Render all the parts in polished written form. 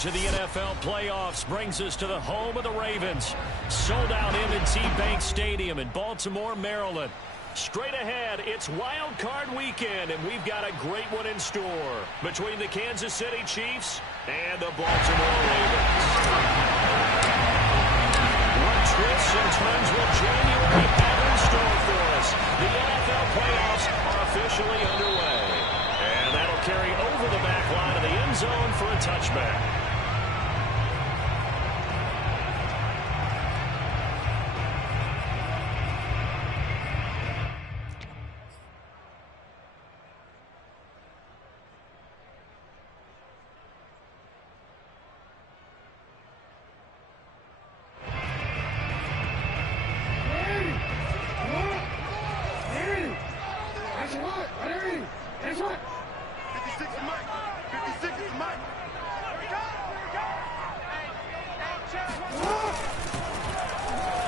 coverage of the NFL playoffs brings us to the home of the Ravens. Sold out M&T Bank Stadium in Baltimore, Maryland. Straight ahead, it's Wild Card Weekend, and we've got a great one in store between the Kansas City Chiefs and the Baltimore Ravens. What twists and turns will January have in store for us? The NFL playoffs are officially underway. And that'll carry over the back line of the end zone for a touchback.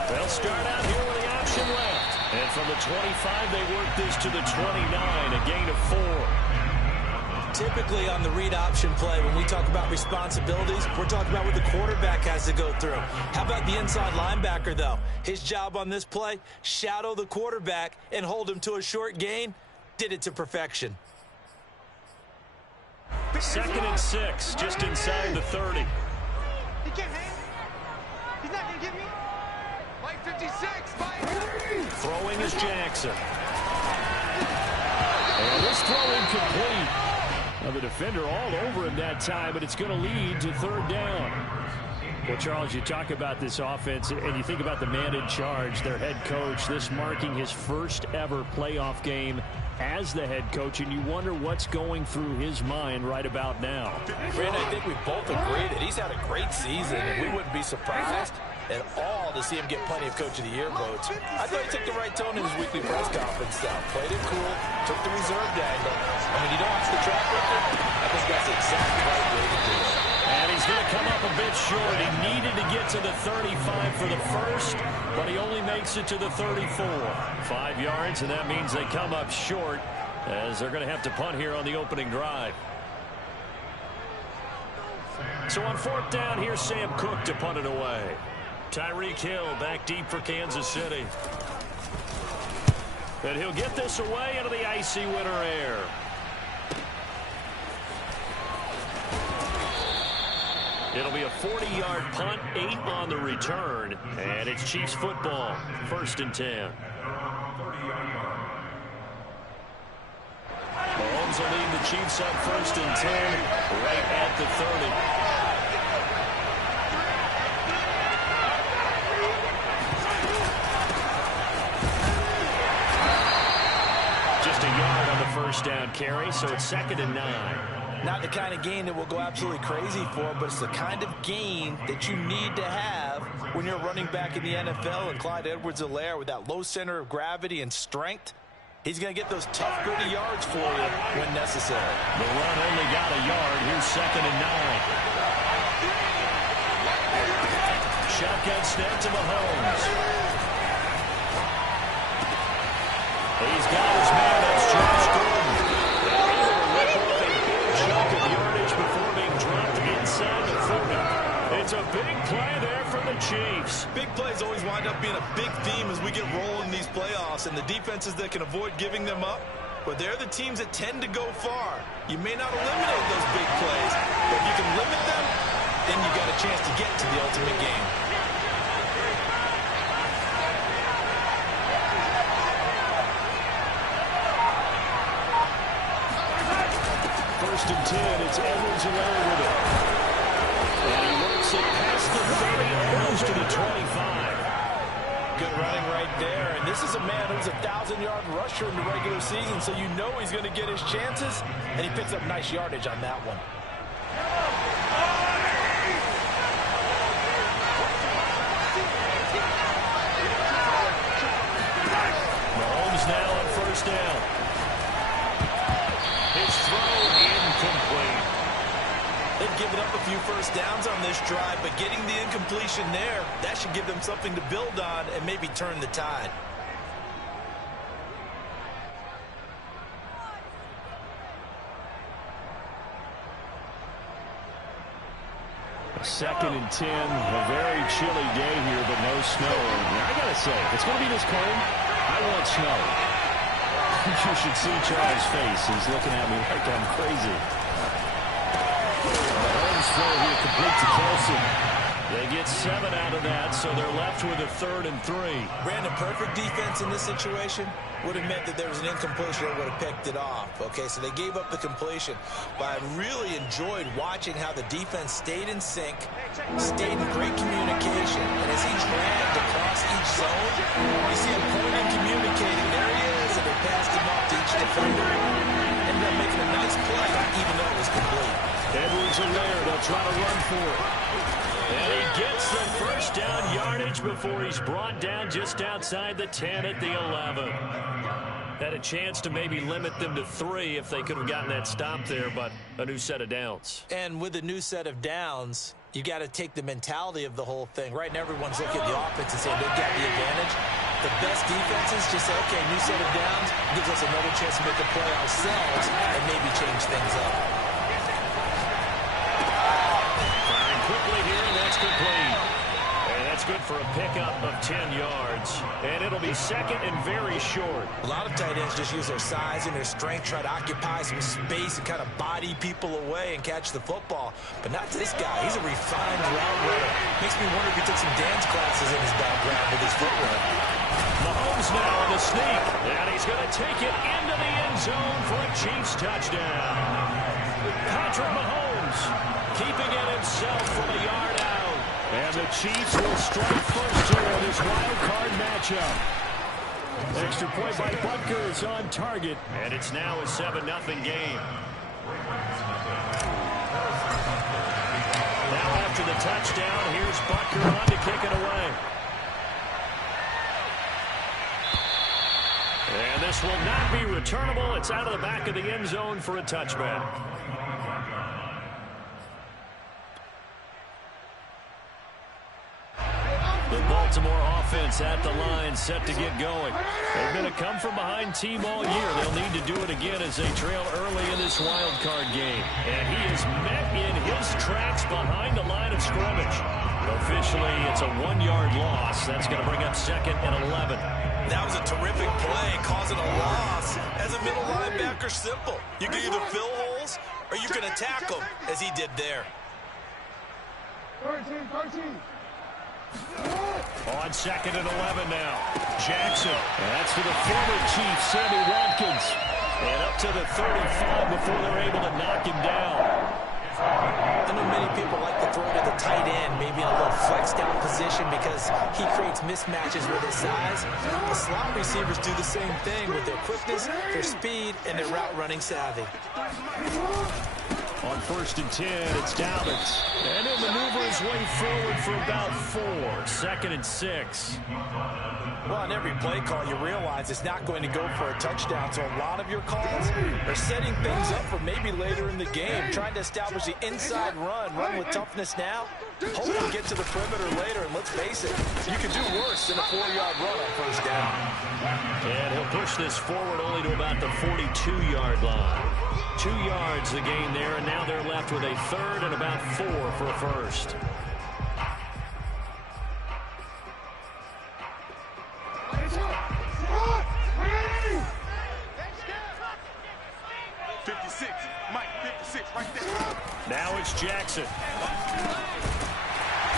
They'll start out here with the option left. And from the 25, they work this to the 29, a gain of 4. Typically on the read option play, when we talk about responsibilities, we're talking about what the quarterback has to go through. How about the inside linebacker, though? His job on this play, shadow the quarterback and hold him to a short gain. Did it to perfection. 2nd and 6, just inside the 30. He can't hang. He's not going to get me. Mike 56, Mike. Throwing is Jackson. And this throw incomplete. Now the defender all over him that time, but it's going to lead to 3rd down. Well, Charles, you talk about this offense, and you think about the man in charge, their head coach, this marking his first ever playoff game as the head coach, and you wonder what's going through his mind right about now. Brandon, I think we both agree that he's had a great season, and we wouldn't be surprised at all to see him get plenty of Coach of the Year votes. I thought he took the right tone in his weekly press conference, though. Played it cool, took the reserved angle. And when you don't watch the track record, I think that's the exact right way to do it. And he's going to come up a bit short. He needed to get to the 35 for the first, but he only makes it to the 34. 5 yards, and that means they come up short as they're going to have to punt here on the opening drive. So on 4th down, here's Sam Cook to punt it away. Tyreek Hill back deep for Kansas City. And he'll get this away into the icy winter air. It'll be a 40-yard punt, 8 on the return, and it's Chiefs football, 1st and 10. Mahomes will lead the Chiefs up 1st and 10, right at the 30. Just a yard on the 1st down carry, so it's 2nd and 9. Not the kind of gain that we'll go absolutely crazy for, but it's the kind of gain that you need to have when you're running back in the NFL. And Clyde Edwards-Helaire, with that low center of gravity and strength, he's going to get those tough, gritty yards for you when necessary. The run only got a yard. Here's 2nd and 9. Shotgun snap to Mahomes. He's got his man. That's Josh Gordon. It's a big play there for the Chiefs. Big plays always wind up being a big theme as we get rolling in these playoffs, and the defenses that can avoid giving them up, but they're the teams that tend to go far. You may not eliminate those big plays, but if you can limit them, then you got a chance to get to the ultimate game. First and 10, it's Edwards-Helaire with it. And he works it past the 30, almost to the 25. Good running right there. And this is a man who's a 1,000-yard rusher in the regular season, so you know he's going to get his chances, and he picks up nice yardage on that one. Mahomes now on 1st down. His throw incomplete. They've given up a few first downs on this drive, but getting the incompletion there, that should give them something to build on and maybe turn the tide. 2nd and 10. A very chilly day here, but no snow. And I got to say, if it's going to be this cold, I want snow. You should see Charles' face. He's looking at me like I'm crazy. Mahomes throw here complete to Kelce. They get 7 out of that, so they're left with a 3rd and 3. Brandon, perfect defense in this situation would have meant that there was an incompletion that would have picked it off. Okay, so they gave up the completion. But I really enjoyed watching how the defense stayed in sync, stayed in great communication. And as he dragged across each zone, you see him pointing, communicating. There he is, and they passed him off to each defender. Ended up making a nice play, even though it was complete. Edwards are there. They'll try to run for it. And he gets the first down yardage before he's brought down just outside the 10 at the 11. Had a chance to maybe limit them to 3 if they could have gotten that stop there, but a new set of downs. And with a new set of downs, you got to take the mentality of the whole thing. Right now, everyone's looking at the offense and saying they've got the advantage. The best defenses just say, okay, new set of downs gives us another chance to make a play ourselves and maybe change things up. Complete. And that's good for a pickup of 10 yards. And it'll be 2nd and very short. A lot of tight ends just use their size and their strength, try to occupy some space and kind of body people away and catch the football. But not this guy. He's a refined route runner. Makes me wonder if he took some dance classes in his background with his footwork. Mahomes now on the sneak. And he's going to take it into the end zone for a Chiefs touchdown. Patrick Mahomes keeping it himself from a yard out. And the Chiefs will strike first here in this wild card matchup. Extra point by Butker is on target. And it's now a 7-0 game. Now after the touchdown, here's Butker on to kick it away. And this will not be returnable. It's out of the back of the end zone for a touchback. The Baltimore offense at the line, set to get going. They've been a come-from-behind team all year. They'll need to do it again as they trail early in this wild card game. And he is met in his tracks behind the line of scrimmage. Officially, it's a 1-yard loss. That's going to bring up 2nd and 11. That was a terrific play, causing a loss. As a middle linebacker, simple. You can either fill holes or you can attack them, as he did there. 13. On 2nd and 11 now. Jackson. That's to the former Chief, Sammy Watkins. And up to the 35 before they're able to knock him down. I know many people like to throw to the tight end, maybe in a little flex down position because he creates mismatches with his size. The slot receivers do the same thing with their quickness, their speed, and their route running savvy. On 1st and 10, it's Dobbins. And he'll maneuver his way forward for about 4. 2nd and 6. Well, on every play call, you realize it's not going to go for a touchdown. So a lot of your calls are setting things up for maybe later in the game, trying to establish the inside run with toughness now. Hopefully get to the perimeter later, and let's face it, you can do worse than a 4-yard run on 1st down. And he'll push this forward only to about the 42-yard line. 2 yards the gain there, and now they're left with a 3rd and about 4 for a first. Now it's Jackson.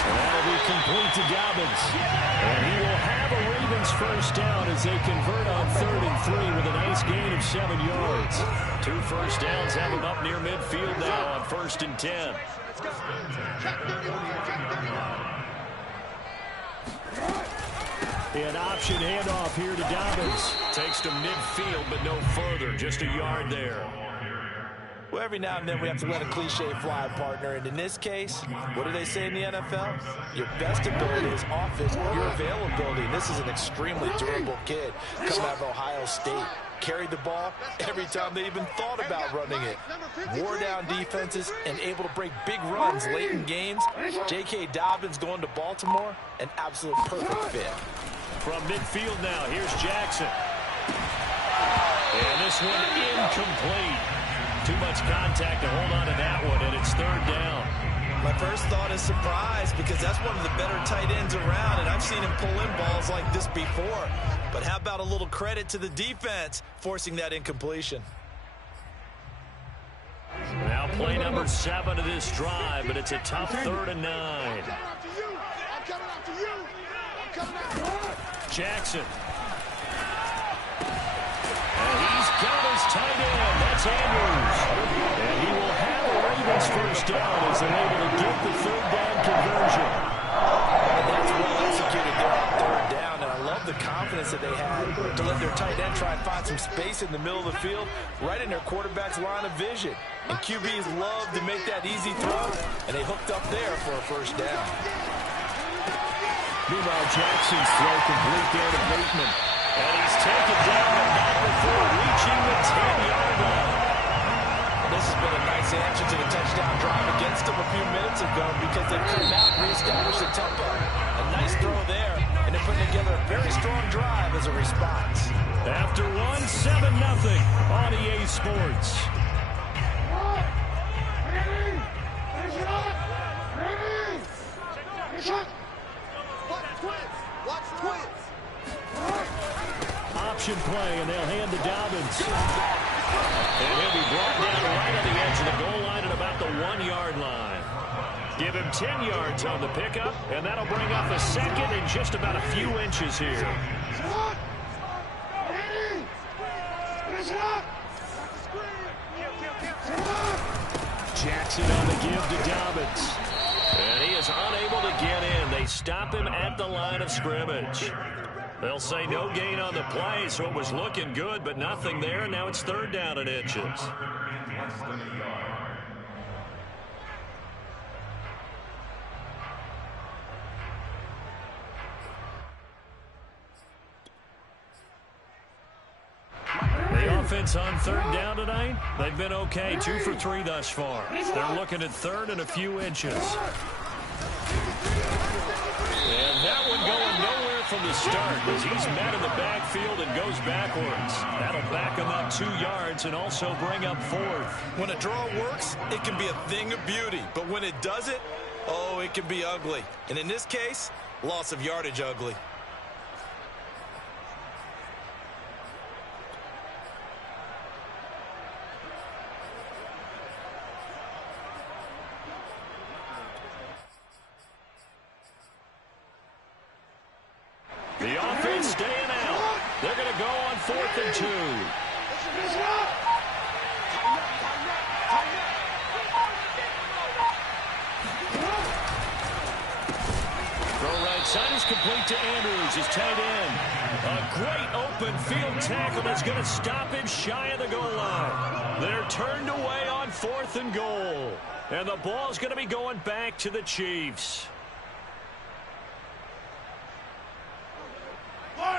And that'll be complete to Dobbins. And he will have a Ravens first down as they convert on 3rd and 3 with a nice gain of 7 yards. 2 first downs have him up near midfield now on 1st and 10. An option handoff here to Dobbins. Takes to midfield, but no further. Just a yard there. Well, every now and then we have to let a cliche fly, partner. And in this case, what do they say in the NFL? Your best ability is often your availability. And this is an extremely durable kid coming out of Ohio State. Carried the ball every time they even thought about running it. Wore down defenses and able to break big runs late in games. J.K. Dobbins going to Baltimore, an absolute perfect fit. From midfield now, here's Jackson. And this one incomplete. Too much contact to hold on to that one, and it's 3rd down. My first thought is surprise because that's one of the better tight ends around, and I've seen him pull in balls like this before. But how about a little credit to the defense forcing that incompletion? Now play number 7 of this drive, but it's a tough 3rd and 9. Jackson. And he's got his tight end. That's Andrews. And he will have the Ravens first down as they're able to get the 3rd down conversion. And that's well executed there on 3rd down. And I love the confidence that they had to let their tight end try and find some space in the middle of the field, right in their quarterback's line of vision. And QBs love to make that easy throw, and they hooked up there for a first down. Meanwhile, Jackson's throw complete there to Bateman. And he's taken down, but not before reaching the 10-yard line. And this has been a nice answer to the touchdown drive against them a few minutes ago because they could not reestablish the tempo. A nice throw there, and they're putting together a very strong drive as a response. After 7-0 on EA Sports. Option play, and they'll hand to Dobbins. And he'll be brought down right on the edge of the goal line at about the 1-yard line. Give him 10 yards on the pickup, and that'll bring up a second in just about a few inches here. Jackson on the give to Dobbins. And he is unable to get in. They stop him at the line of scrimmage. They'll say no gain on the play, so it was looking good, but nothing there. Now it's 3rd down and inches. The offense on 3rd down tonight, they've been okay, 2 for 3 thus far. They're looking at 3rd and a few inches. And that one going nowhere from the start as he's met in the backfield and goes backwards. That'll back him up 2 yards and also bring up 4th. When a draw works, it can be a thing of beauty. But when it doesn't, oh, it can be ugly. And in this case, loss of yardage ugly. The offense staying out. They're going to go on 4th and 2. Throw right side is complete to Andrews, his tight end. A great open field tackle that's going to stop him shy of the goal line. They're turned away on 4th and goal. And the ball's going to be going back to the Chiefs.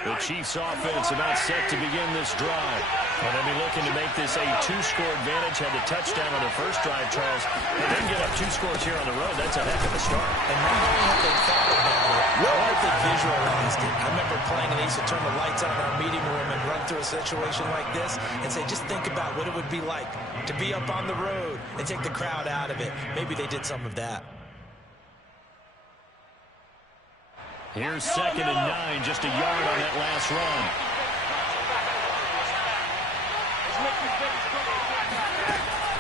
The Chiefs offense about set to begin this drive. And they'll be looking to make this a 2-score advantage. Had the touchdown on their first drive, Charles. They didn't get up 2 scores here on the road. That's a heck of a start. And not only have they thought about it, how have they visualized it? I remember playing and they used to turn the lights on in our meeting room and run through a situation like this and say, just think about what it would be like to be up on the road and take the crowd out of it. Maybe they did some of that. Here's 2nd and 9, just a yard on that last run.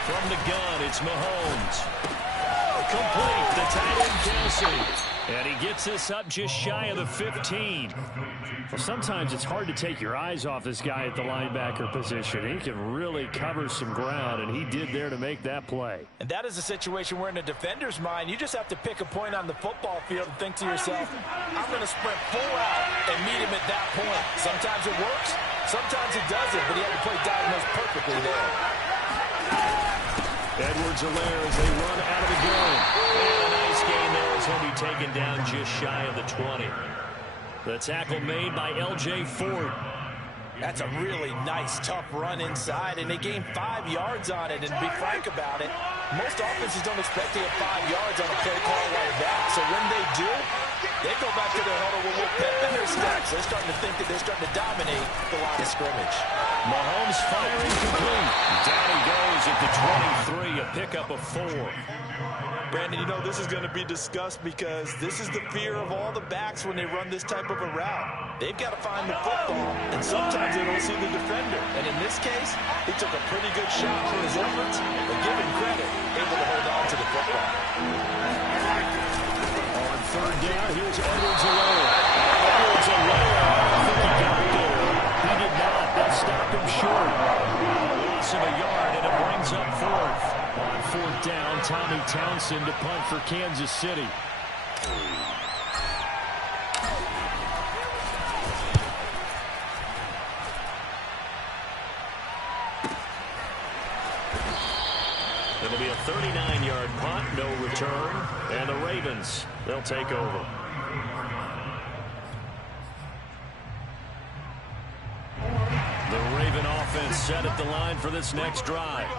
From the gun, it's Mahomes. Complete, the tight end Kelsey. And he gets this up just shy of the 15. Well, sometimes it's hard to take your eyes off this guy at the linebacker position. He can really cover some ground, and he did there to make that play. And that is a situation where in a defender's mind, you just have to pick a point on the football field and think to yourself, I'm going to sprint full out and meet him at that point. Sometimes it works, sometimes it doesn't, but he had to play diagnosed perfectly there. Edwards-Helaire as they run out of the gun. And a nice gain there as he'll be taken down just shy of the 20. The tackle made by L.J. Fort. That's a really nice, tough run inside, and they gained 5 yards on it. And to be frank about it, most offenses don't expect to get 5 yards on a play call like that. So when they do, they go back to their huddle with a little pep in their steps. They're starting to think that they're starting to dominate the line of scrimmage. Mahomes firing complete. Down he goes at the 23, a pickup of 4. Brandon, you know, this is going to be discussed because this is the fear of all the backs when they run this type of a route. They've got to find the football, and sometimes they don't see the defender. And in this case, he took a pretty good shot for his efforts, but give him credit, able to hold on to the football. On third down, here's Edwards-Helaire. Edwards-Helaire, I don't think he got there. He did not. That stopped him short. A loss of a yard, and it brings up fourth. On fourth down, Tommy Townsend to punt for Kansas City. It'll be a 39-yard punt, no return, and the Ravens, they'll take over. The Raven offense set at the line for this next drive.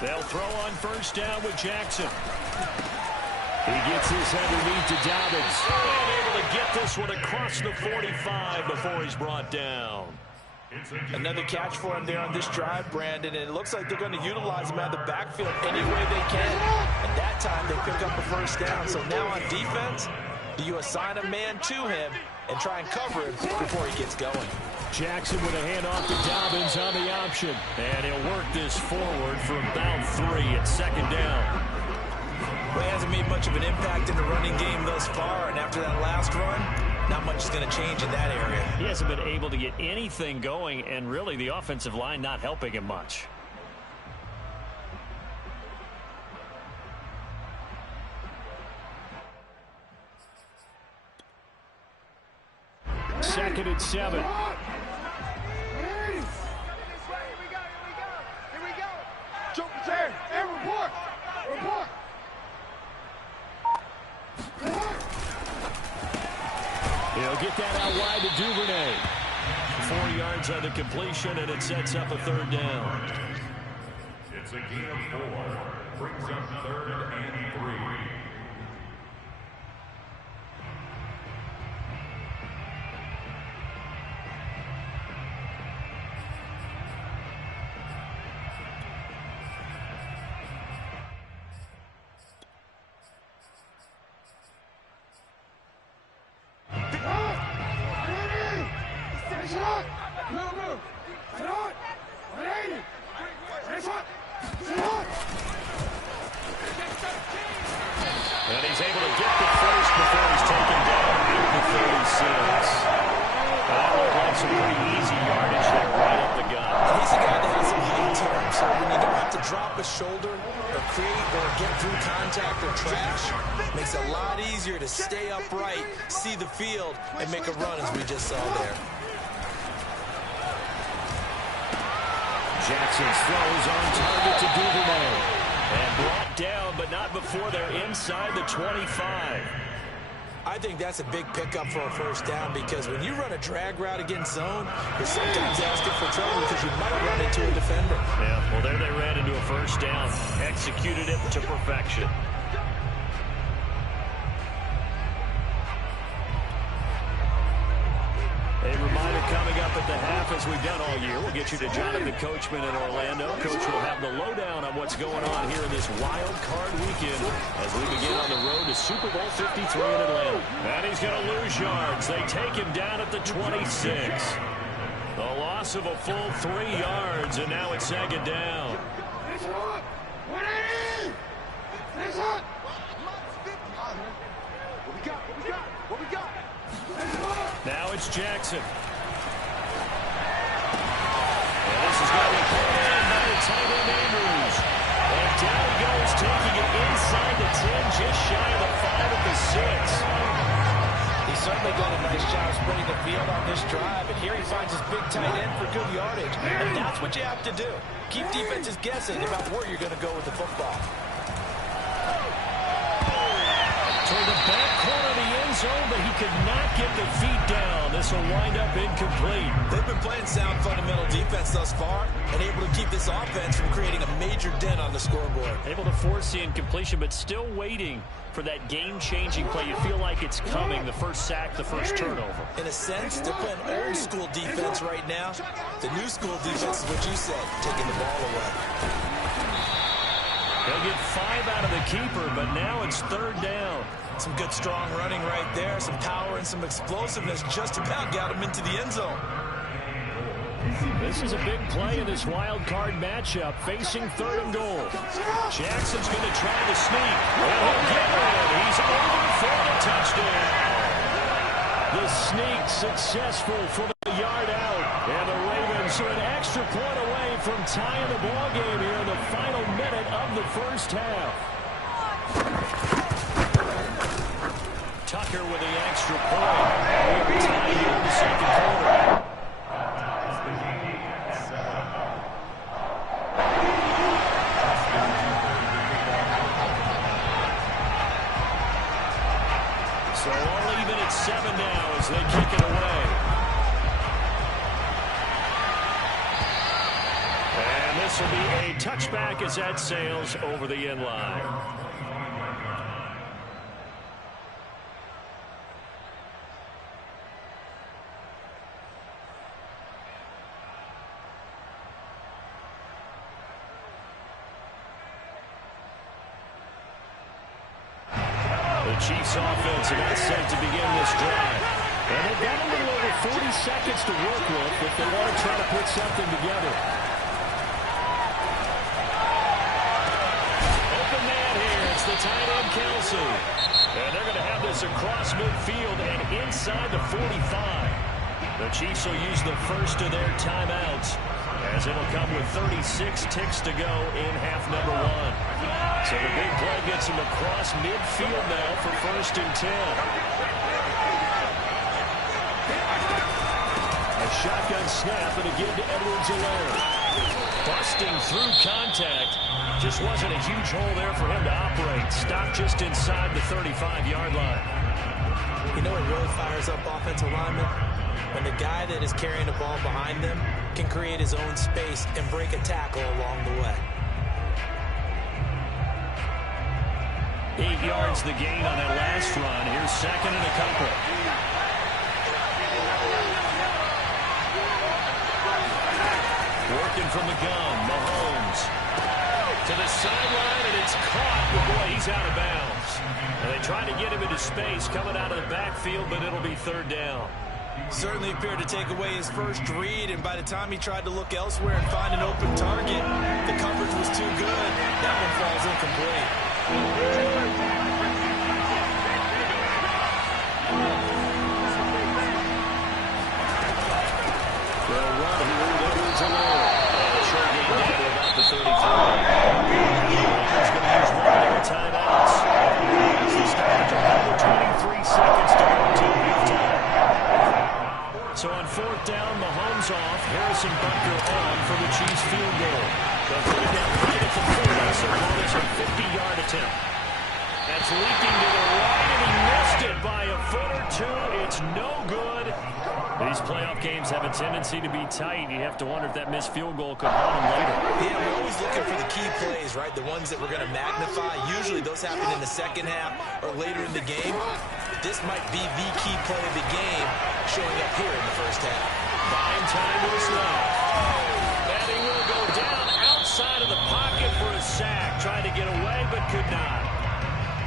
They'll throw on first down with Jackson. He gets this underneath to Dobbins. And able to get this one across the 45 before he's brought down. Another catch for him there on this drive, Brandon, and it looks like they're going to utilize him out of the backfield any way they can. And that time they pick up a first down. So now on defense, do you assign a man to him and try and cover him before he gets going? Jackson with a handoff to Dobbins on the option. And he'll work this forward for about 3 at second down. Well, he hasn't made much of an impact in the running game thus far, and after that last run, not much is going to change in that area. He hasn't been able to get anything going, and really the offensive line not helping him much. Second and 7. He'll get that out wide to Duvernay. 4 yards on the completion, and it sets up a third down. It's a gain of 4. Brings up 3rd and 3. And he's able to get the first before he's taken down at the 36. That looked like some pretty easy yardage there right up the gut. He's a guy that has some height to him, so when you don't have to drop a shoulder or create or get through contact or trash, it makes it a lot easier to stay upright, see the field, and make a run as we just saw there. Jackson's throws on target to Duvernay. And brought down, but not before they're inside the 25. I think that's a big pickup for a first down because when you run a drag route against zone, you're sometimes asking for trouble because you might run into a defender. Yeah, well, there they ran into a first down. Executed it to perfection. A reminder coming up at the half, as we've done all year, we'll get you to Jonathan Coachman in Orlando. Coach will have the lowdown on what's going on here in this wild card weekend as we begin on the road to Super Bowl 53 in Atlanta. And he's going to lose yards. They take him down at the 26. The loss of a full 3 yards, and now it's second down. What we got? Now it's Jackson. And this is going to be put in by the tight end Andrews. And down he goes, taking it inside the 10, just shy of the 5 at the 6. He's certainly done a nice job spreading the field on this drive, and here he finds his big tight end for good yardage. And that's what you have to do. Keep defenses guessing about where you're going to go with the football. Toward the back corner of the end zone, but he could not get the feet down. this will wind up incomplete. They've been playing sound fundamental defense thus far and able to keep this offense from creating a major dent on the scoreboard. Able to force the incompletion, but still waiting for that game-changing play. You feel like it's coming, the first sack, the first turnover. In a sense, they're playing old-school defense right now. The new-school defense is what you said, taking the ball away. They'll get 5 out of the keeper, but now it's third down. Some good, strong running right there. Some power and some explosiveness just about got him into the end zone. This is a big play in this wild card matchup, facing third and goal. Jackson's going to try to sneak. And he'll get it. He's over for the touchdown. The sneak successful from a yard out. And the Ravens are an extra point away from tying the ball game here in the final minute of the first half. Tucker with the extra point. We're tied here in the second quarter. So all even at 7 now as they kick it away. And this will be a touchback as that sails over the end line. Chiefs offense about set to begin this drive. And they've got a little over 40 seconds to work with if they want to try to put something together. Open man here. It's the tight end, Kelsey. And they're going to have this across midfield and inside the 45. The Chiefs will use the first of their timeouts as it'll come with 36 ticks to go in half number 1. So the big play gets him across midfield now for 1st and 10. A shotgun snap and again to Edwards-Helaire. Busting through contact. Just wasn't a huge hole there for him to operate. Stopped just inside the 35-yard line. You know what really fires up offensive linemen? When the guy that is carrying the ball behind them can create his own space and break a tackle along the way. 8 yards the gain on that last run. Here's second and a couple. Working from the gun, Mahomes. To the sideline, and it's caught. But boy, he's out of bounds. And they try to get him into space coming out of the backfield, but it'll be third down. Certainly appeared to take away his first read, and by the time he tried to look elsewhere and find an open target, the coverage was too good. That one falls incomplete. They'll run here. Edwards-Helaire. Short game down to about the 33. He's going to use one of their timeouts. As they start to under 23 seconds to go to halftime. So on 4th down, Mahomes off, Harrison Butker on for the Chiefs field goal. They'll put it down right at the 40, so it's a 50-yard attempt. That's leaking to the right, and he missed it by a foot or two. It's no good. These playoff games have a tendency to be tight. You have to wonder if that missed field goal could haunt them later. Yeah, we're always looking for the key plays, right? The ones that we're going to magnify. Usually those happen in the second half or later in the game. This might be the key play of the game showing up here in the first half. Buying time to his left. And he will go down outside of the pocket for a sack. Trying to get away, but could not.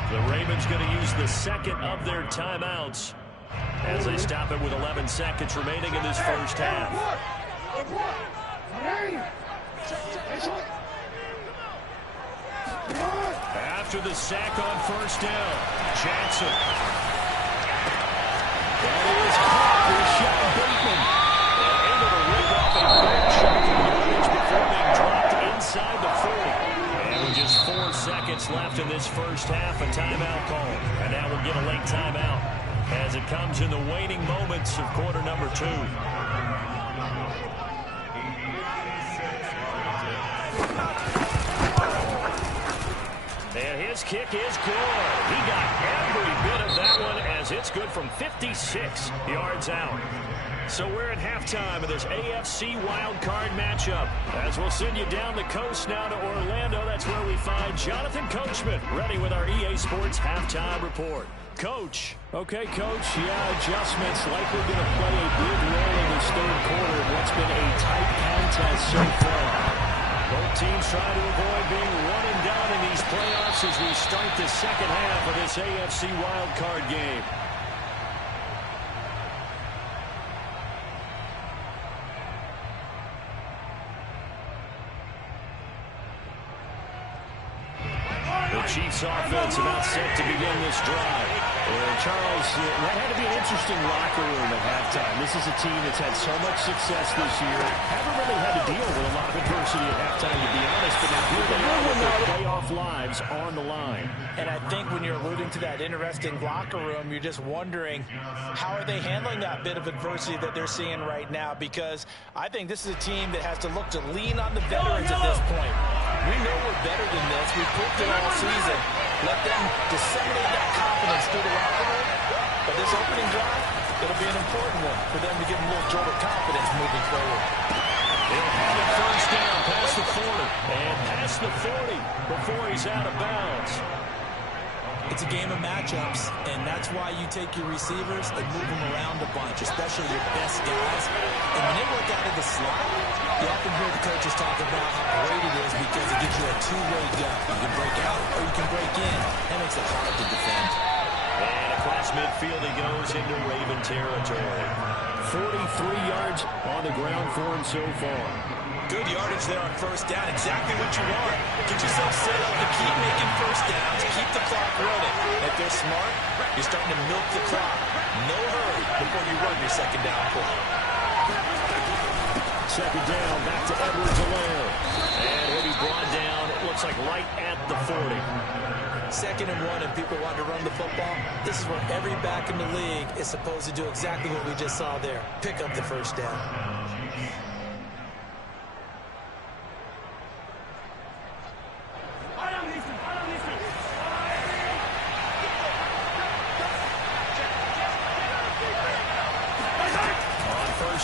The Ravens going to use the second of their timeouts as they stop it with 11 seconds remaining in this first half. After the sack on 1st down, Jackson. That is caught with Sean Bateman. Able to rip off a great chunk of yardage before being dropped inside the 40. And with just 4 seconds left in this first half, a timeout call. And now we'll get a late timeout as it comes in the waning moments of quarter number 2. And his kick is good. He got every bit of that one as it's good from 56 yards out. So we're at halftime of this AFC wildcard matchup. As we'll send you down the coast now to Orlando, that's where we find Jonathan Coachman ready with our EA Sports halftime report. Coach. Okay, Coach. Yeah, adjustments likely going to play a big role in this third quarter of what's been a tight contest so far. Both teams trying to avoid being one and done in these playoffs as we start the second half of this AFC wildcard game. The Chiefs offense about set to begin this drive. Charles, that had to be an interesting locker room at halftime. This is a team that's had so much success this year. Haven't really had to deal with a lot of adversity at halftime, to be honest, but now here they are with their playoff lives on the line. And I think when you're alluding to that interesting locker room, you're just wondering how are they handling that bit of adversity that they're seeing right now, because I think this is a team that has to look to lean on the veterans at this point. We know we're better than this. We've proved it all season. Let them disseminate that confidence through the locker room. But this opening drive, it'll be an important one for them to get a little jolt of confidence moving forward. They'll have it first down past the 40. And past the 40 before he's out of bounds. It's a game of matchups, and that's why you take your receivers and move them around a bunch, especially your best guys. And when they work out of the slot, you often hear the coaches talk about how great it is because it gives you a two-way gap. You can break out or you can break in. That makes it hard to defend. And across midfield he goes into Raven territory. 43 yards on the ground for him so far. Good yardage there on first down. Exactly what you want. Get yourself set up to keep making first downs, keep the clock running. If they're smart, you're starting to milk the clock. No hurry before you run your second down play. Second down, back to Edwards-Helaire. And he'll be brought down, it looks like right at the 40. Second and 1, and people want to run the football. This is where every back in the league is supposed to do exactly what we just saw there. Pick up the first down.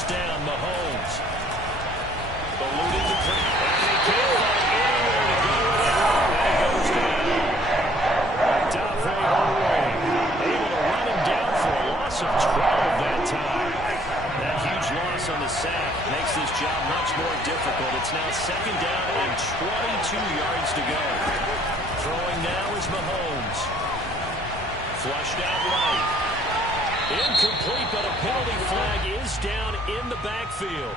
Down, Mahomes. Eluding the play. And they can't find anywhere to go with it. And it goes down. Dafre Holway able to run him down for a loss of 12 that time. That huge loss on the sack makes this job much more difficult. It's now second down and 22 yards to go. Throwing now is Mahomes. Flushed out right. Incomplete, but a penalty flag is down in the backfield.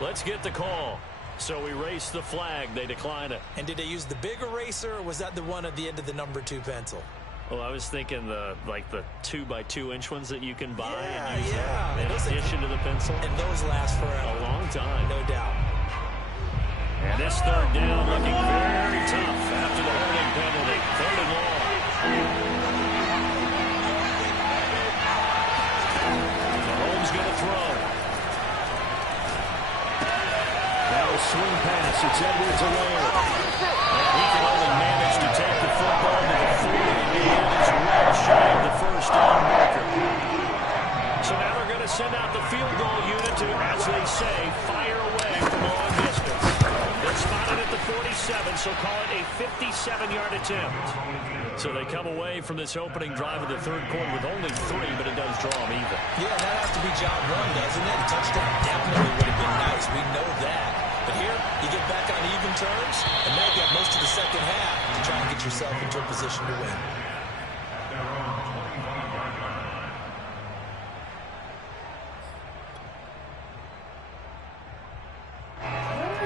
Let's get the call. So we race the flag. They decline it. And did they use the big eraser, or was that the one at the end of the number 2 pencil? Well, I was thinking the 2x2-inch ones that you can buy and use in addition to the pencil. And those last forever. A long time. No doubt. And this third down looking very tough after the holding penalty. Third and long. Going to throw. Now a swing pass. It's Edwards-Helaire. And he can only manage to take the football to the 40. And it's well shy of the first down marker. So now they're going to send out the field goal unit to, as they say, fire away from long distance. They're spotted at the 47, so call it a 57-yard attempt. So they come away from this opening drive of the third quarter with only 3, but it does draw them even. Yeah, that has to be job one, doesn't it? A touchdown definitely would have been nice. We know that. But here, you get back on even terms, and now you got most of the second half to try and get yourself into a position to win.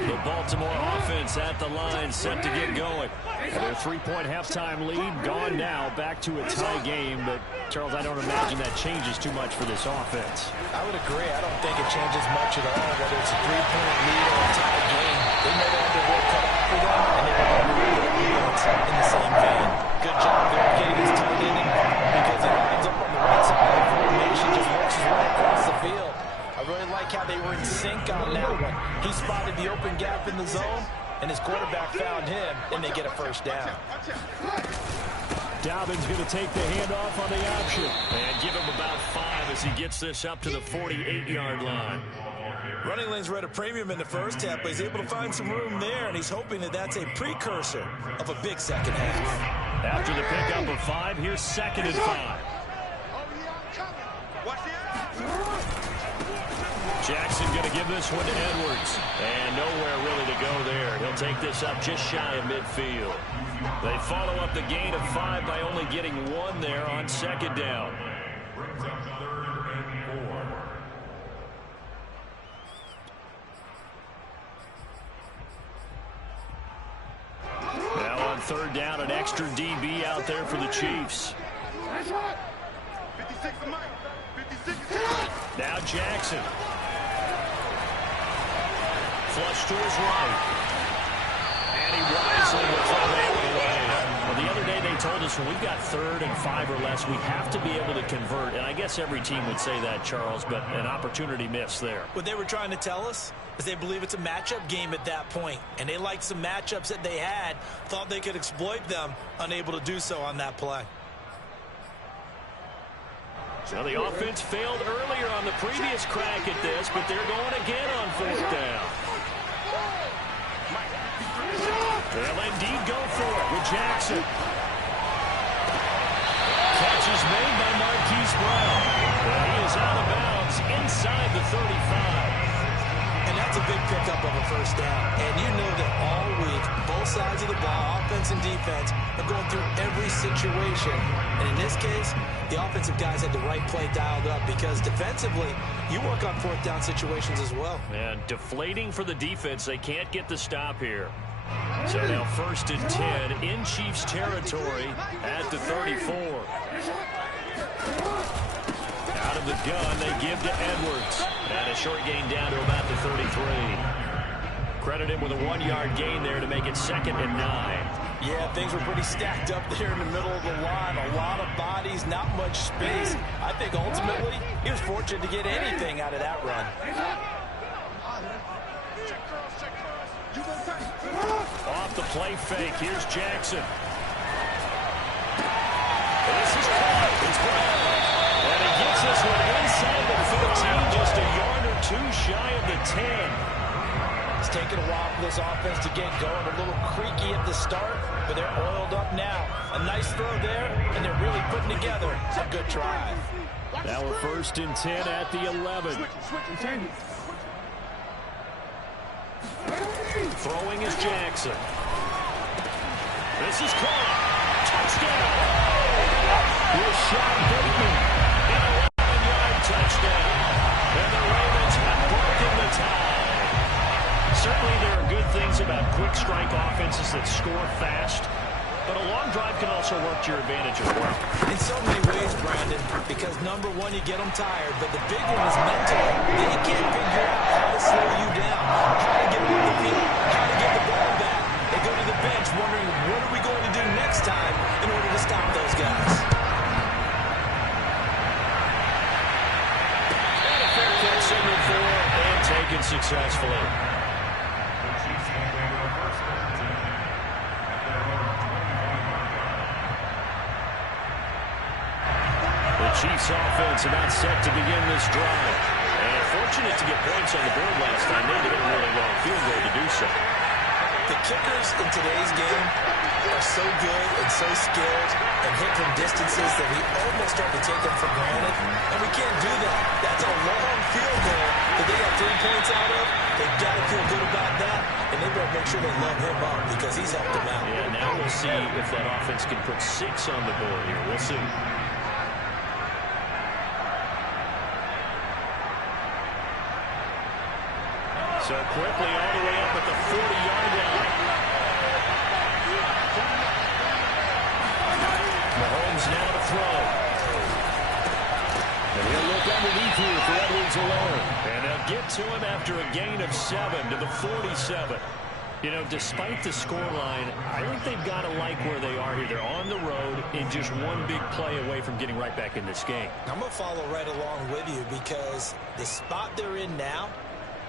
The Baltimore offense at the line, set to get going. Their 3-point halftime lead gone now, back to a tie game. But, Charles, I don't imagine that changes too much for this offense. I would agree. I don't think it changes much at all, whether it's a 3-point lead or a tie game. They know they have their work cut out for them, and they're going to do it in the same vein. Good job there getting his tight end in because he lines up on the right side of the formation, just works his way across the field. I really like how they were in sync on that one. He spotted the open gap in the zone, and his quarterback found him, and they get a first down. Dobbins going to take the handoff on the option. And give him about 5 as he gets this up to the 48-yard line. Running lanes were at a premium in the first half, but he's able to find some room there, and he's hoping that that's a precursor of a big second half. After the pickup of 5, here's 2nd and 5. Jackson going to give this one to Edwards. And nowhere really to go there. He'll take this up just shy of midfield. They follow up the gain of 5 by only getting 1 there on 2nd down. Brings up 3rd and 4. Now on 3rd down, an extra DB out there for the Chiefs. 56 to Mike. 56. Now Jackson. Flush to his right. And he wisely will throw that one away. Well, the other day they told us when we've got 3rd and 5 or less, we have to be able to convert. And I guess every team would say that, Charles, but an opportunity missed there. What they were trying to tell us is they believe it's a matchup game at that point, and they liked some matchups that they had, thought they could exploit them, unable to do so on that play. So the offense failed earlier on the previous crack at this, but they're going again on 4th down. They'll indeed go for it with Jackson. Catch is made by Marquise Brown. But he is out of bounds inside the 35. And that's a big pickup of a first down. And you know that all week, both sides of the ball, offense and defense, are going through every situation. And in this case, the offensive guys had the right play dialed up because defensively, you work on 4th down situations as well. And deflating for the defense. They can't get the stop here. So now 1st and 10 in Chiefs territory at the 34. Out of the gun, they give to Edwards. And a short gain down to about the 33. Credit him with a 1-yard gain there to make it 2nd and 9. Yeah, things were pretty stacked up there in the middle of the line. A lot of bodies, not much space. I think ultimately he was fortunate to get anything out of that run. Off the play fake, here's Jackson. This is caught. It's Brown. And he gets this one inside the 15, just a yard or 2 shy of the 10. It's taken a while for this offense to get going. A little creaky at the start, but they're oiled up now. A nice throw there, and they're really putting together a good drive. Now we're 1st and 10 at the 11. Throwing is Jackson. This is caught. Touchdown. Rashad Bateman. An 11-yard touchdown. And the Ravens have broken the tie. Certainly there are good things about quick strike offenses that score fast, but a long drive can also work to your advantage as well. In so many ways, Brandon, because number one, you get them tired, but the big one is mental. They can't figure out how to slow you down, how to get off the field, how to get the ball back. They go to the bench wondering, what are we going to do next time in order to stop those guys? And a fair catch signal for and taken successfully. Chiefs offense about set to begin this drive. And fortunate to get points on the board last time. They did a really long field goal to do so. The kickers in today's game are so good and so skilled and hit from distances that we almost start to take them for granted. And we can't do that. That's a long field goal that they got 3 points out of. They've got to feel good about that. And they better make sure they love him up because he's helped them out. Yeah, now we'll see if that offense can put 6 on the board here. We'll see. So quickly all the way up at the 40-yard line. Mahomes now to throw. And he'll look underneath here for Edwards alone. And they'll get to him after a gain of 7 to the 47. You know, despite the scoreline, I think they've got to like where they are here. They're on the road and just one big play away from getting right back in this game. I'm going to follow right along with you because the spot they're in now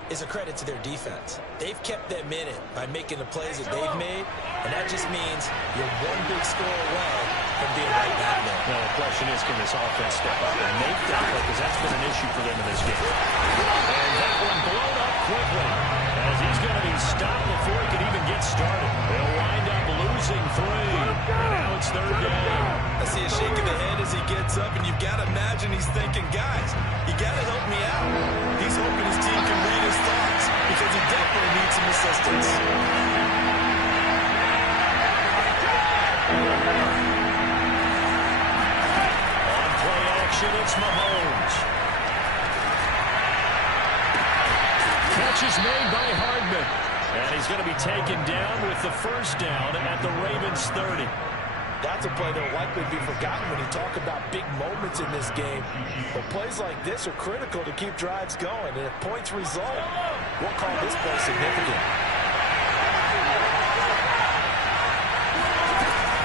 is a credit to their defense. They've kept them in it by making the plays that they've made, and that just means you're one big score away from being right back there. Now, the question is, can this offense step up and make that play? Because that's been an issue for them in this game. And that one blown up quickly as he's going to be stopped before he can even get started. They'll wind up losing 3. And now it's 3rd down. I see a shake of the head as he gets up, and you've got to imagine he's thinking, guys, you got to help me out. He's hoping his team can read his thoughts because he definitely needs some assistance. On play action, it's Mahomes. Catch is made by Hardman. And he's going to be taken down with the 1st down at the Ravens 30. That's a play that'll likely be forgotten when you talk about big moments in this game. But plays like this are critical to keep drives going. And if points result, we'll call this play significant.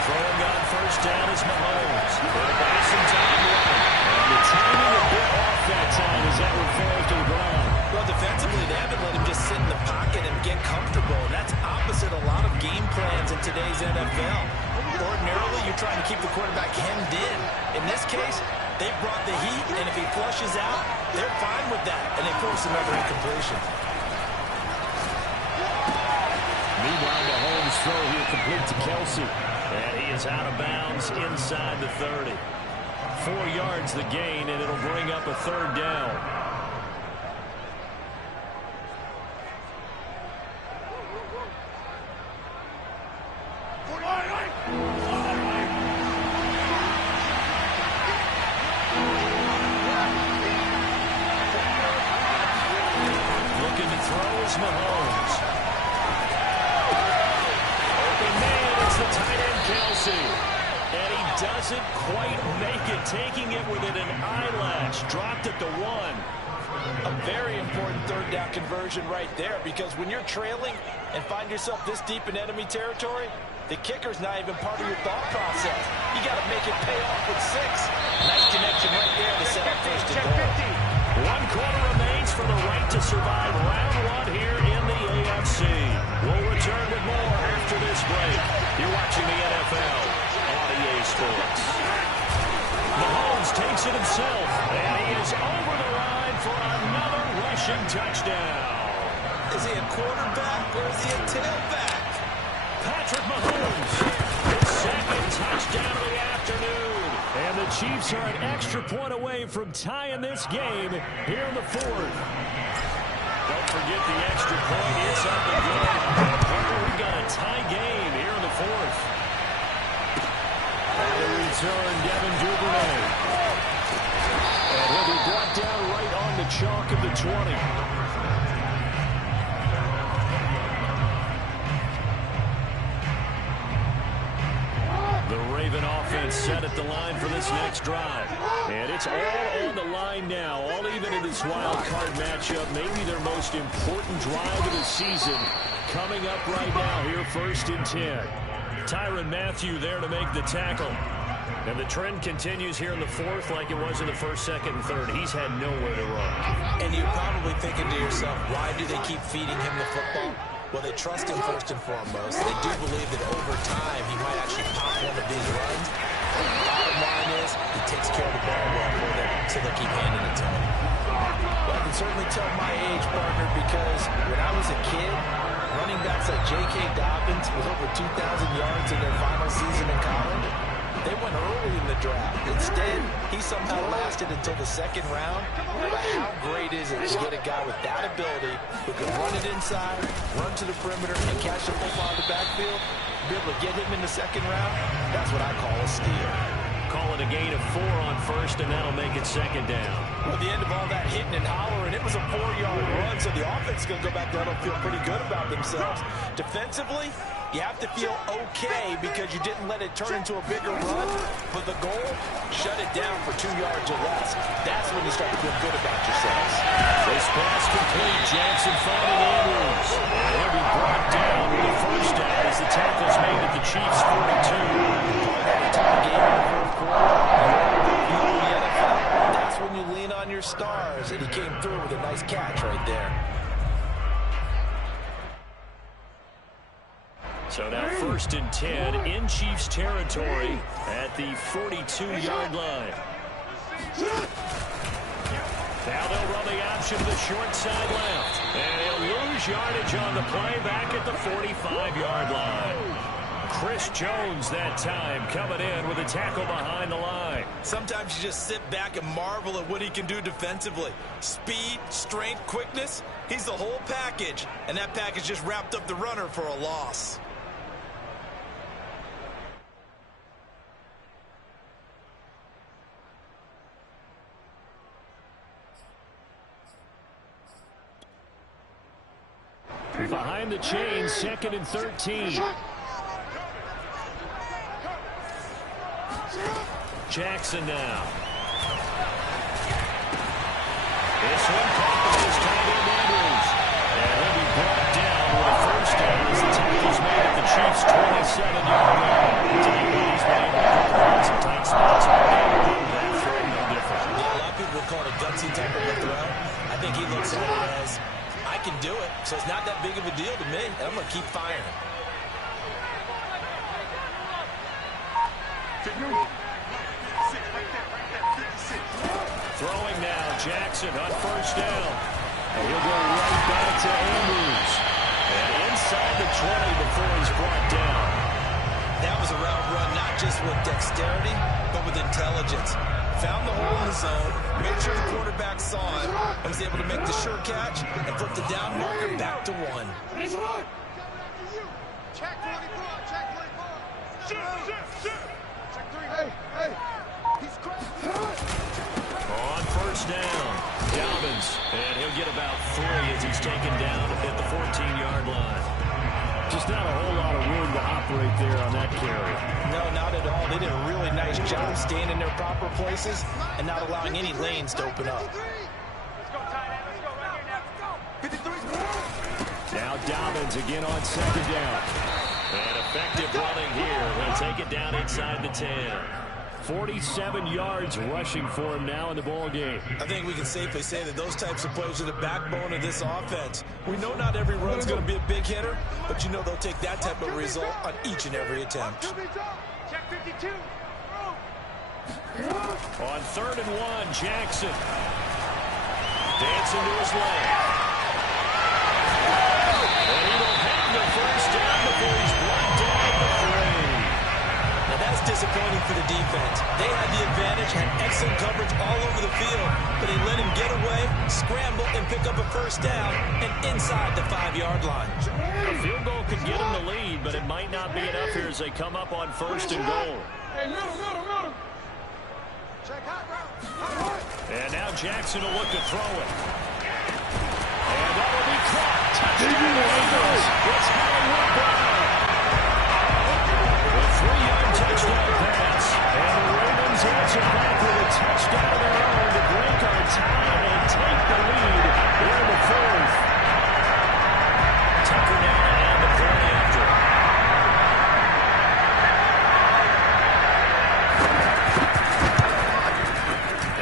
Throwing on 1st down is Mahomes. They'll buy some time running. And the timing a bit off that time as that one falls to the ground. Well, defensively, they haven't let him just sit in the pocket and get comfortable. And that's opposite a lot of game plans in today's NFL. Ordinarily, you're trying to keep the quarterback hemmed in. In this case, they brought the heat, and if he flushes out, they're fine with that, and they force another incompletion. Meanwhile, Mahomes' throw here complete to Kelsey. And he is out of bounds inside the 30. 4 yards the gain, and it'll bring up a 3rd down. Looking to throw is Mahomes. Open man, it's the tight end Kelsey. And he doesn't quite make it, taking it within an eyelash. Dropped at the 1. A very important 3rd down conversion right there, because when you're trailing and find yourself this deep in enemy territory, the kicker's not even part of your thought process. You got to make it pay off with 6. Nice connection right there to set up 1st and goal. 1 quarter remains for the right to survive round 1 here in the AFC. We'll return with more after this break. You're watching the NFL on EA Sports. Mahomes takes it himself, and he is over the line for another rushing touchdown. Is he a quarterback or is he a tailback? Patrick Mahomes, his 2nd touchdown of the afternoon. And the Chiefs are an extra point away from tying this game here in the 4th. Don't forget the extra point. It's up and good. We've got a tie game here in the 4th. On the return, Devin Duvernay. And he'll be brought down right on the chalk of the 20. The Raven offense set at the line for this next drive. And it's all on the line now, all even in this wild card matchup. Maybe their most important drive of the season coming up right now here, 1st and 10. Tyrann Mathieu there to make the tackle. And the trend continues here in the 4th like it was in the 1st, 2nd, and 3rd. He's had nowhere to run. And you're probably thinking to yourself, why do they keep feeding him the football? Well, they trust him first and foremost. They do believe that over time he might actually pop one of these runs. The bottom line is he takes care of the ball well for them, so they'll keep handing it to him. Well, I can certainly tell my age, partner, because when I was a kid, running backs like J.K. Dobbins with over 2,000 yards in their final season in college, they went early in the draft. Instead, he somehow lasted until the 2nd round. But how great is it to get a guy with that ability who can run it inside, run to the perimeter, and catch the football in the backfield? Be able to get him in the 2nd round? That's what I call a steal. Call it a gain of 4 on 1st, and that'll make it 2nd down. Well, at the end of all that hitting and hollering, it was a 4-yard run, so the offense is going to go back there and feel pretty good about themselves. Defensively, you have to feel okay because you didn't let it turn into a bigger run, but the goal, shut it down for 2 yards or less. That's when you start to feel good about yourselves. This pass complete. Jackson finding Andrews. And he'll be brought down with the 1st down as the tackle's made at the Chiefs' 42. That's when you lean on your stars, and he came through with a nice catch right there. So now 1st and 10 in Chiefs territory at the 42-yard line. Now they'll run the option to the short side left. And he'll lose yardage on the play back at the 45-yard line. Chris Jones that time coming in with a tackle behind the line. Sometimes you just sit back and marvel at what he can do defensively. Speed, strength, quickness. He's the whole package. And that package just wrapped up the runner for a loss. Behind the chain, 2nd and 13. Jackson now. This one caught by his tight end Andrews. And he'll be brought down with a 1st down as the tackle's made at the Chiefs' 27-yard line. He's been able to provide some tight spots all game. That throw no different. Yeah, a lot of people would call it a gutsy type of a throw. I think he looks at it as, I can do it, so it's not that big of a deal to me, and I'm going to keep firing. Throwing now, Jackson on 1st down. And he'll go right back to Andrews. And inside the 20 before he's brought down. That was a route run, not just with dexterity, but with intelligence. Found the hole in the zone, made sure the quarterback saw it, and was able to make the sure catch and flip the down marker back to 1. Check 24, check 24. Check 3. Hey. He's crazy. On 1st down, Dobbins. And he'll get about 3 as he's taken down at the 14-yard line. Just not a whole lot of room to operate there on that carry. No, not at all. They did a really nice job staying in their proper places and not allowing any lanes to open up. Let's go, tight end. Let's go right here now. 53. Now Dobbins again on 2nd down. And effective running here. He'll take it down inside the 10. 47 yards rushing for him now in the ball game. I think we can safely say that those types of plays are the backbone of this offense. We know not every run's going to be a big hitter, but you know they'll take that type of result on each and every attempt. Check 52. On 3rd and 1, Jackson. Dancing to his left. And he will have the 1st down before he's brought down at the 3. Now that's disappointing for the defense. They had the advantage, had excellent coverage all over the field, but they let him get away, scramble, and pick up a 1st down and inside the 5-yard line. A field goal could get him the lead, but it might not be enough here as they come up on 1st and goal. And now Jackson will look to throw it. And that will be caught. Touchdown Ravens. It's Hollywood Brown. A 3-yard touchdown pass. And the Ravens answer back with a touchdown of their own to break our tie and take the lead here in the 4th. Tucker now and the point after.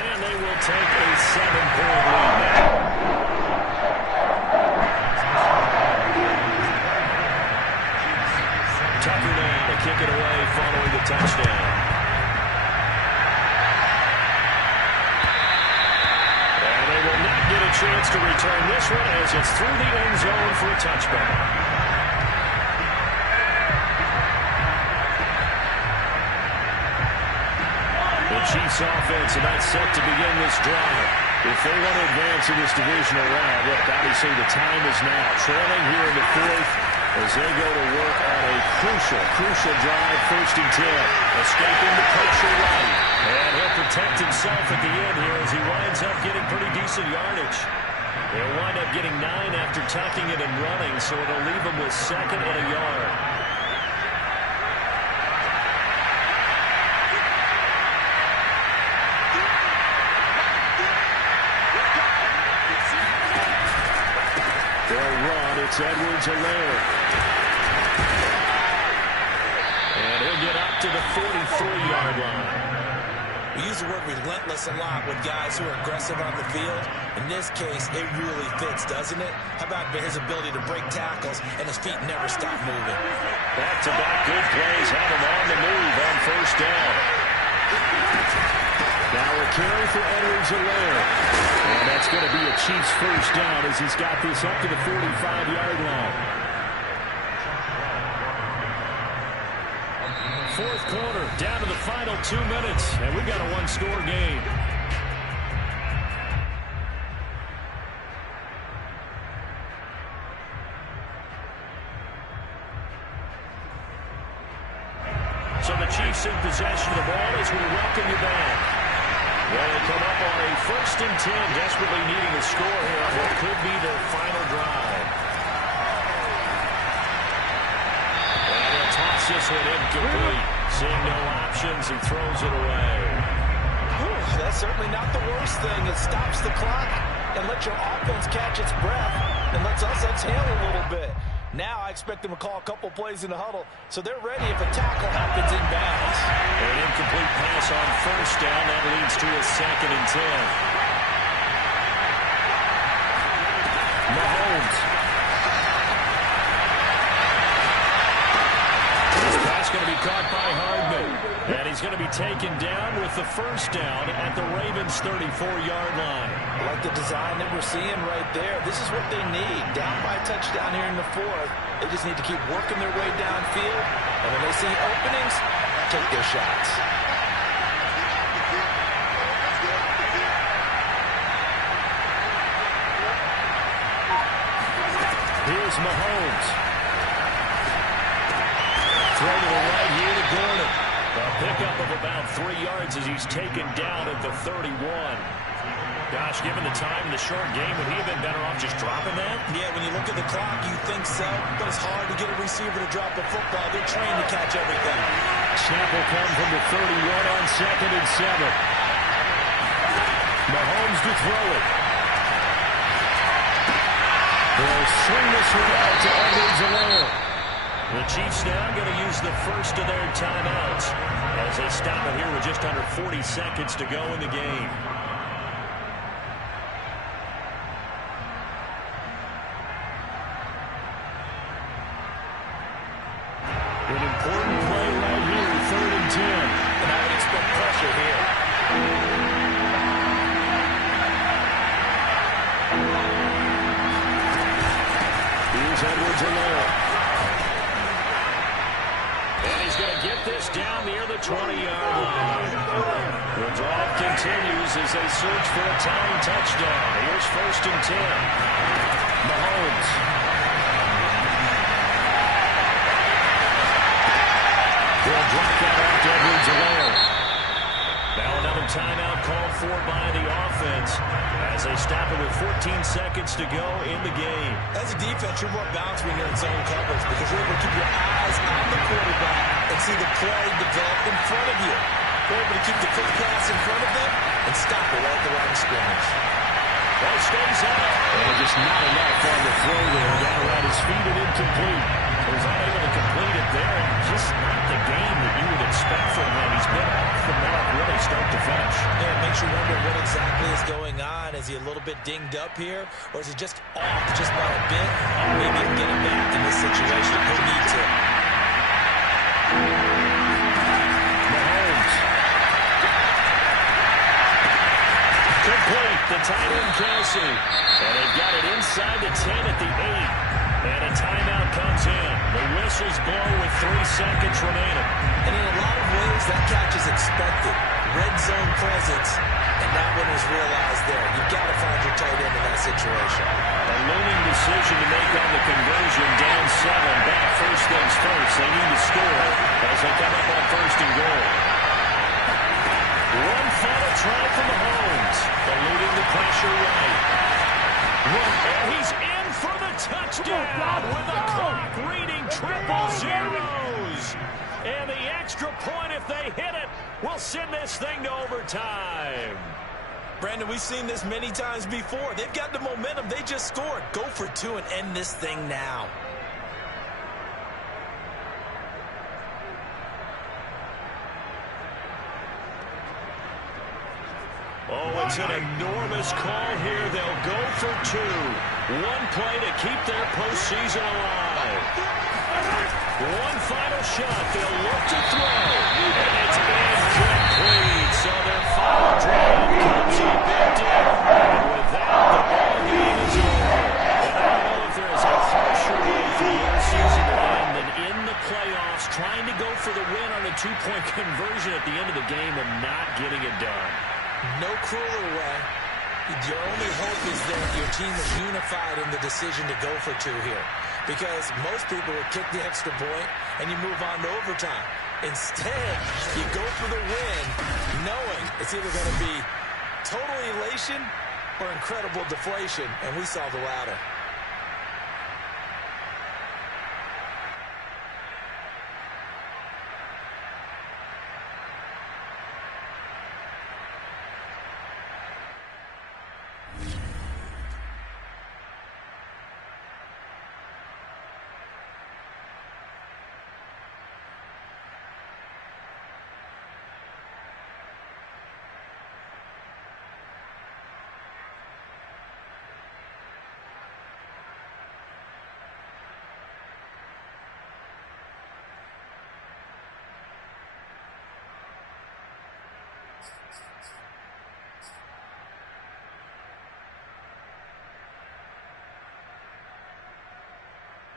And they will take a 7-point lead now. Tucker now to kick it away following the touchdown. And they will not get a chance to return this one as it's through the end zone for a touchback. The Chiefs offense about set to begin this drive. If they want to advance in this divisional round, look, obviously the time is now. Trailing here in the 4th as they go to work on a crucial drive, 1st and 10. Escaping the pressure right. And he'll protect himself at the end here as he winds up getting pretty decent yardage. They'll wind up getting 9 after tucking it and running, so it'll leave him with 2nd and a yard. They'll run. It's Edwards-Helaire. And he'll get up to the 43-yard line. We use the word relentless a lot with guys who are aggressive on the field. In this case, it really fits, doesn't it? How about his ability to break tackles and his feet never stop moving? Back-to-back good plays have him on the move on first down. Now a carry for Edwards-Helaire. And that's going to be a Chiefs first down as he's got this up to the 45-yard line. Fourth quarter, down to the final 2 minutes, and we've got a one-score game. So the Chiefs in possession of the ball as we welcome you back. Well, they come up on a 1st and 10, desperately needing a score here on what could be their final drive. And he'll toss this one incomplete. Seeing no options, he throws it away. That's certainly not the worst thing. It stops the clock and lets your offense catch its breath and lets us exhale a little bit. Now I expect them to call a couple plays in the huddle, so they're ready if a tackle happens in bounds. An incomplete pass on first down. That leads to a 2nd and 10. Mahomes. This pass going to be caught by Hardman. And he's going to be taken down with the first down at the Ravens' 34-yard line. I like the design that we're seeing right there. This is what they need. Down by a touchdown here in the 4th. They just need to keep working their way downfield. And when they see openings, take their shots. Here's Mahomes. Throw to the right here to Gordon. A pickup of about 3 yards as he's taken down at the 31. Gosh, given the time in the short game, would he have been better off just dropping that? Yeah, when you look at the clock, you think so, but it's hard to get a receiver to drop a football. They're trained to catch everything. Snap will come from the 31 on 2nd and 7. Mahomes to throw it. They'll swing this one out to Edwards-Helaire. The Chiefs now going to use the first of their timeouts as they stop it here with just under 40 seconds to go in the game. An important play right here, 3rd and 10. And I would expect pressure here. Here's Edwards-Helaire. And he's going to get this down near the 20-yard line. The drive continues as they search for a tying touchdown. Here's 1st and 10. Mahomes. They'll drop that off to Edwards-Helaire. Now another timeout called for by the offense as they stop it with 14 seconds to go in the game. As a defense, you're more balanced when you're in zone coverage because you're able to keep your eyes on the quarterback and see the play develop in front of you. You're able to keep the quick pass in front of them and stop it right at the line of scrimmage. Well, stays out. And just not enough on the throw there. Down around his feet and incomplete. He was unable to complete it there, and just not the game that you would expect from him. He's been off the mark really start to finish. Yeah, it makes you wonder what exactly is going on. Is he a little bit dinged up here, or is he just off just by a bit? Maybe he can get him back in this situation. He'll need to. Mahomes. Complete. The tight end, Kelsey. And they've got it inside the 10 at the 8. And a timeout comes in. The whistles blow with 3 seconds remaining. And in a lot of ways, that catch is expected. Red zone presence, and that one was realized there. You've got to find your tight end in that situation. A looming decision to make on the conversion. Down 7. Back first things first. They need to score as they come up on 1st and goal. One final try for Mahomes. Eluding the pressure right. And he's in for the touchdown with the clock reading 000. And the extra point, if they hit it, will send this thing to overtime. Brandon, we've seen this many times before. They've got the momentum. They just scored. Go for 2 and end this thing now. Oh, it's an enormous call here. They'll go for two. One play to keep their postseason alive. One final shot. They'll look to throw. And it's incomplete. So their final drive comes up empty. And with that, the ball game is over. And I don't know if there is a harsher way for your season to end than in the playoffs, trying to go for the win on a two-point conversion at the end of the game and not getting it done. No crueler way. Your only hope is that your team is unified in the decision to go for two here. Because most people would kick the extra point and you move on to overtime. Instead, you go for the win knowing it's either going to be total elation or incredible deflation, and we saw the latter.